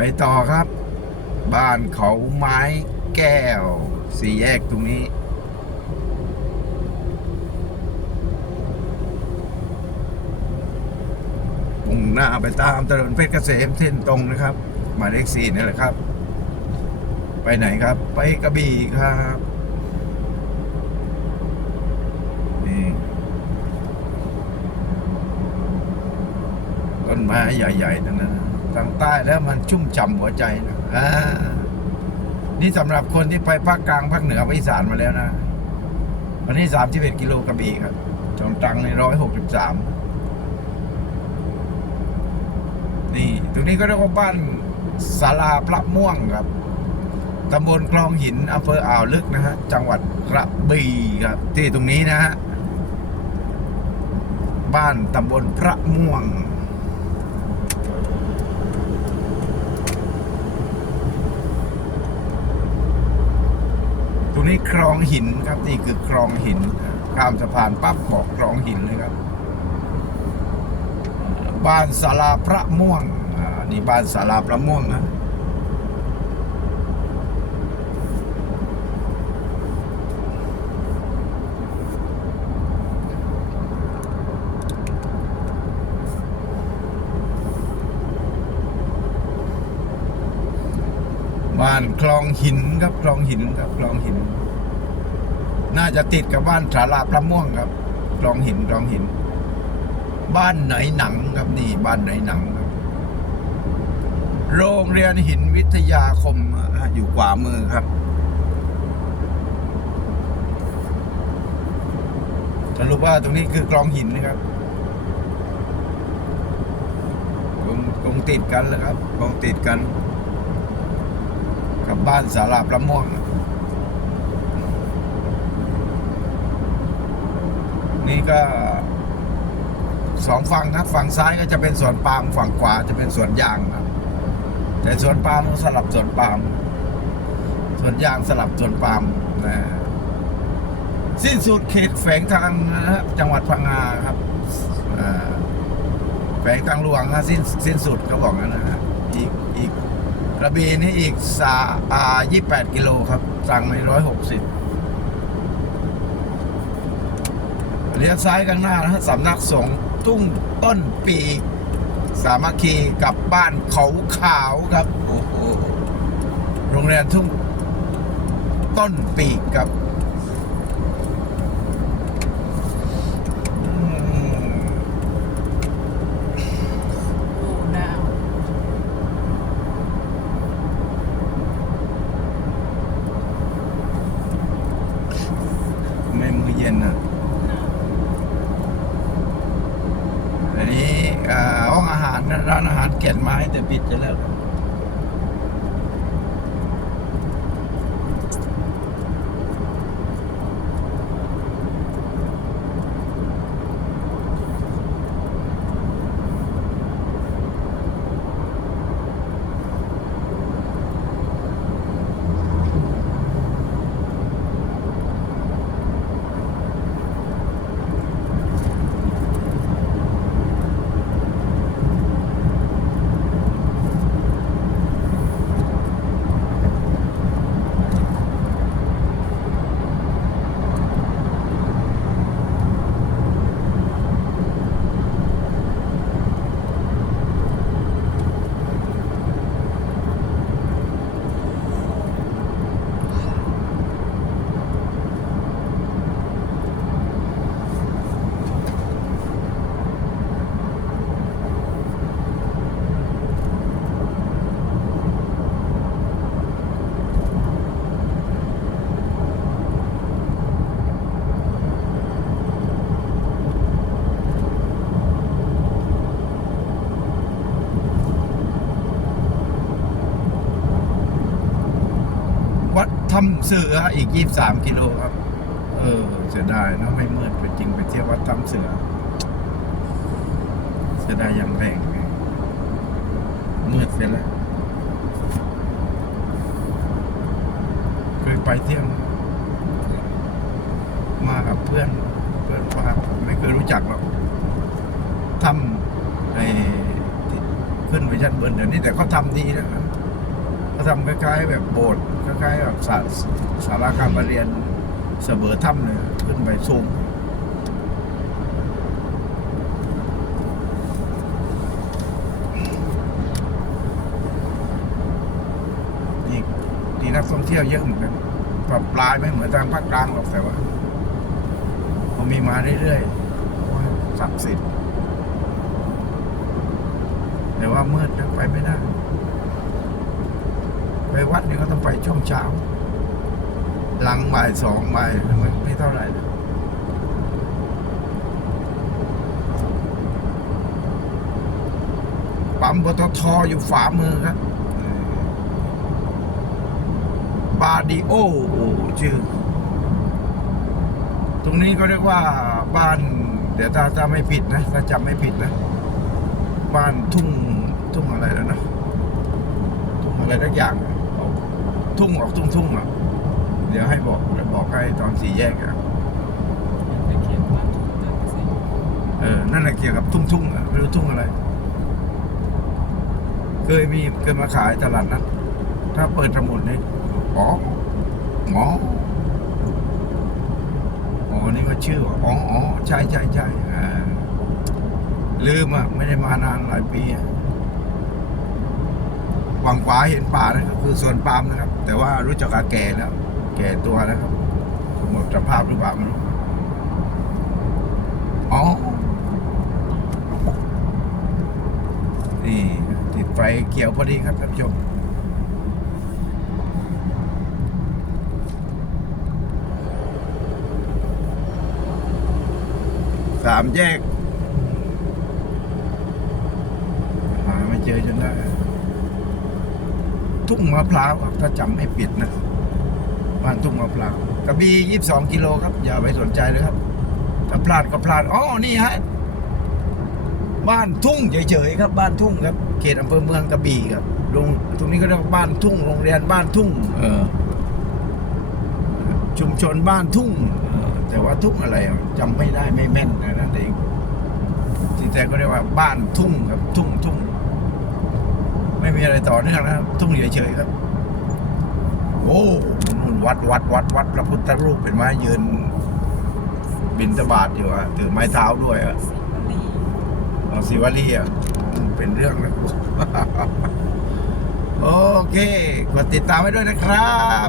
ไปต่อครับ บ้านเขาไม้แก้ว สี่แยกตรงนี้ มุ่งหน้าไปตามถนนเพชรเกษมเส้นตรงนะครับ หมายเลขสี่นี่แหละครับ ไปไหนครับ ไปกระบี่ครับนี่ต้นไม้ใหญ่ๆทั้งนั้นนะ ทางใต้แล้วมันชุ่มฉ่ำหัวใจนะอ่านี่สำหรับคนที่ไปภาคกลางภาคเหนือภาคอีสานมาแล้วนะ วันนี้สามสิบเอ็ดกิโลกระบี่ครับจองตังในร้อยหกสิบสามนี่ตรงนี้ก็เรียกว่าบ้านศาลาพระม่วงครับตำบลคลองหินอำเภออ่าวลึกนะฮะ จังหวัดกระบี่ครับ ที่ตรงนี้นะฮะ บ้านตำบลพระม่วง ตรงนี้ คลองหินครับนี่คือคลองหินข้ามสะพานปั๊บบอกคลองหินเลยครับ บ้านศาลาพระม่วงนี่บ้านศาลาพระม่วงนะบ้านคลองหินครับคลองหินครับคลองหิน น่าจะติดกับบ้านศาลาพระม่วงครับคลองหินคลองหิน บ้านไหนหนังครับนี่ บ้านไหนหนังครับ โรงเรียนหินวิทยาคมอยู่ขวามือครับ สรุปว่าตรงนี้คือกลองหินนะครับคงคงติดกันเลยครับคงติดกัน กับบ้านสาราพระม่วง นี่ก็สองฝั่งครับฝั่งซ้ายก็จะเป็นสวนปาล์มฝั่งขวาจะเป็นสวนยางครับแต่สวนปาล์มสลับสวนปาล์มสวนยางสลับสวนปาล์มนะสิ้นสุดเขตแฝงทางนะฮะจังหวัดพังงาครับแฝงทางหลวงนะสิ้นสิ้นสุดเขาบอกงั้นนะฮะอีกอีกกระบี่นี่อีกสาอ่ายี่แปดกิโลครับสั่งในร้อยหกสิบ เลี้ยวซ้ายข้างหน้านะฮะสำนักสงฆ์ทุ่งต้นปีกสามัคคีกับบ้านเขาขาวครับโอ้โหโรงเรียนทุ่งต้นปีกครับอืม โอ้หนาว ไม่มือเย็นนะ หนาว อันนี้อ่า ห้องอาหารร้านอาหารเกียรติไม้แต่ปิดไปแล้ว วัด ถ้ำเสืออีก23กิโลครับ เออเสียดายเนอะไม่มืดไปจริงไปเที่ยววัดถ้ำเสือเสียดายอย่างแรงเลยมืดเสียแล้วเคยไปเที่ยวมากับเพื่อนเพื่อนพาไม่เคยรู้จักหรอกถ้ำไอ้ที่ขึ้นไปชั้นบนเดี๋ยวนี้แต่เขาทำดีนะเขาทำคล้ายๆแบบโบสถ์คล้ายๆแบบศาลศาลาการประเรียนเสมอถ้ำเลยขึ้นไปสูงนี่นี่นักท่องเที่ยวเยอะเหมือนกันปรับปลายไม่เหมือนทางภาคกลางหรอกแต่ว่ามันมีมาเรื่อยๆโอ้ยศักดิ์สิทธิ์แต่ว่ามืดนะไปไม่ได้ วัดนี่ก็ต้องไปช่วงเช้า หลังบ่ายสองบ่ายไม่ไม่เท่าไหร่นะปั๊มปตทอยู่ฝ่ามือครับบาดิโอโอ้ชื่อ ตรงนี้ก็เรียกว่าบ้าน เดี๋ยวถ้าถ้าไม่ผิดนะถ้าจำไม่ผิดนะ บ้านทุ่ง ทุ่งอะไรแล้วนะ ทุ่งอะไรทักอย่างอะ ทุ่งออกทุ่งทุ่งอะ เดี๋ยวให้บอกบอกให้ตอนสี่แยกอะเออ นั่นแหละเกี่ยวกับทุ่งทุ่งอะไม่รู้ทุ่งอะไร เคยมีเคยมาขายตลาดนัดถ้าเปิดสมุดนี่อ๋อหมออ๋อนี่ก็ชื่อว่าอ๋ออ๋อใช่ใช่ใช่อ่าลืมอะ ไม่ได้มานานหลายปีอะ ฝั่งขวาเห็นป่านะครับคือสวนปาล์มนะครับ แต่ว่ารู้จักอาแก่แล้ว แก่ตัวแล้วครับหมดสภาพหรือเปล่าไม่รู้อ๋อนี่ติดไฟเขียวพอดีครับท่านผู้ชมสามแยก หาไม่เจอจนได้ ทุ่งมะพร้าวครับถ้าจำไม่ผิดนะบ้านทุ่งมะพร้าวกระบี่ยี่สิบสองกิโลครับ อย่าไปสนใจเลยครับ ถ้าพลาดก็พลาดอ๋อนี่ฮะบ้านทุ่งเฉยๆครับ บ้านทุ่งครับเขตอำเภอเมืองกระบี่ครับโรงตรงนี้ก็เรียกว่าบ้านทุ่งโรงเรียนบ้านทุ่ง เออ ชุมชนบ้านทุ่งเออแต่ว่าทุ่งอะไรอะจำไม่ได้ไม่แม่นนะนั่นเองที่แท้ก็เรียกว่าบ้านทุ่งครับทุ่งทุ่ง ไม่มีอะไรต่อเนื่องนะครับทุ่งเฉยๆครับ โอ้นู่นวัดวัดวัดวัดพระพุทธรูปเป็นไม้ยืน บินตบาดอยู่อะถือไม้เท้าด้วยอะสิวลีเอาศิวลีอะเป็นเรื่องนะโอเคกดติดตามไว้ด้วยนะครับ